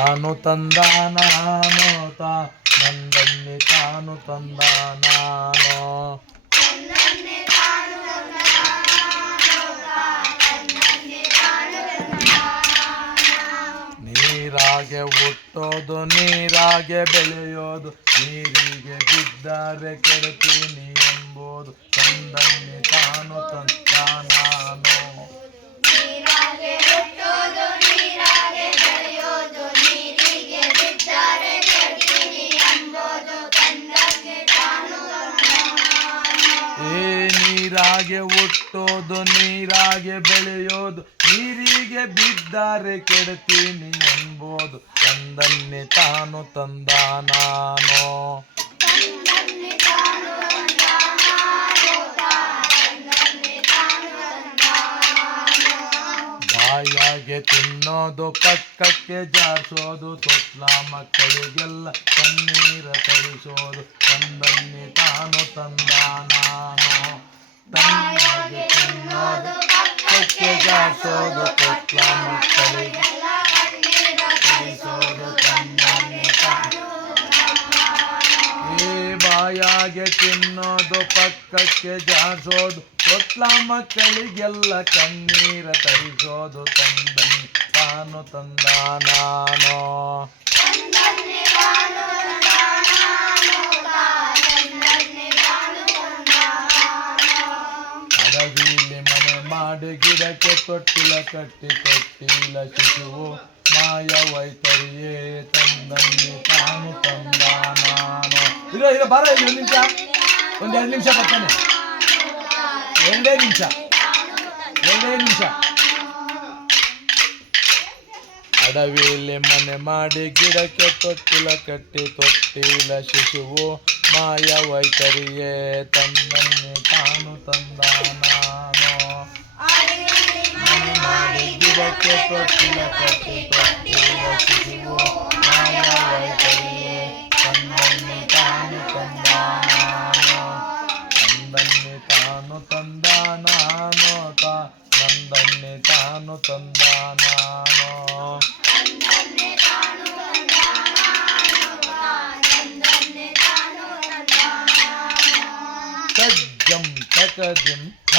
ತಾನು ತಂದ ನಾನು ನಂದನ್ನಿ ತಾನು ತಂದ ನಾನು ನೀರಾಗೆ ಹುಟ್ಟೋದು ನೀರಾಗೆ ಬೆಳೆಯೋದು ನೀರಿಗೆ ಬಿದ್ದರೆ ಕೆಡುತ್ತೀನಿ ಎಂಬುದು ತಂದನ್ನಿ ತಾನು ತಂದ ನಾನು ನೀರಾಗೆ ಹುಟ್ಟೋದು ನೀರಾಗೆ ಬೆಳೆಯೋದು ನೀರಿಗೆ ಬಿದ್ದರೆ ಕೆಡುತ್ತೀನಿ ಎಂಬುದು ತಂದನ್ನೇ ತಾನು ತಂದ ನಾನು ಬಾಯಾಗೆ ತಿನ್ನೋದು ಪಕ್ಕಕ್ಕೆ ಜಾರಿಸೋದು ತೊಟ್ಲ ಮಕ್ಕಳಿಗೆಲ್ಲ ಕಣ್ಣೀರ ತರಿಸೋದು ತಂದನ್ನೇ ತಾನು ತಂದ ನಾನು ಬಾಯಾಗೆ ತಿನ್ನೋದು ಪಕ್ಕಕ್ಕೆ ಜಾರಿಸೋದು ತೊಟ್ಲ ಮಕ್ಕಳಿಗೆಲ್ಲ ತರಿಸೋದು ತಂದನ್ನೇ ತಾನು ಬಾಯಾಗೆ ತಿನ್ನೋದು ಪಕ್ಕಕ್ಕೆ ಜಾರಿಸೋದು ತೊಟ್ಲ ಮಕ್ಕಳಿಗೆಲ್ಲ ಕಣ್ಣೀರ ತರಿಸೋದು ತಂದನ್ನಿ ತಾನು ತಂದ ನಾನು ಅಡವಿಲಿ ಮನೆ ಮಾಡಿ ಗಿಡಕ್ಕೆ ತೊಟ್ಟಿಲ ಕಟ್ಟಿ ತೊಟ್ಟಿಲ ಶಿಶುವು ಮಾಯವೈತರಿಯೇ ತಂದನ್ನಿ ತಾನು ತಂದ ನಾನು ಇರೋ ಬಾರ ಒಂದೆರಡು ನಿಮಿಷ ಬರ್ತಾನೆ ಎರಡೇ ನಿಮಿಷ ಅಡವಿಯಲ್ಲಿ ಮನೆ ಮಾಡಿ ಗಿಡಕ್ಕೆ ತೊಟ್ಟಿಲ ಕಟ್ಟಿ ತೊಟ್ಟಿಲ ಶಿಶುವು ಮಾಯವೈತರಿಯೇ ತಂದನ್ನಿ ತಾನು ತಂದ ನಾನು ಮನೆ ಮಾಡಿ ಗಿಡಕ್ಕೆ ತೊಟ್ಟಿಲ ಕಟ್ಟಿ ತೊಟ್ಟಿಲ ಶಿಶುವು ಮಾಯವೈತರಿಯೇ ತಂದನ್ನಿ ತಾನು ತಂದ ನಾನು ತಂದನ್ನಿ ತಾನು ತಂದ ನಾನು ನಂದನ್ನಿ ತಾನು ತಂದ ನಾನು ತಜ್ಜಂ ತಕಜಿಂ ಥ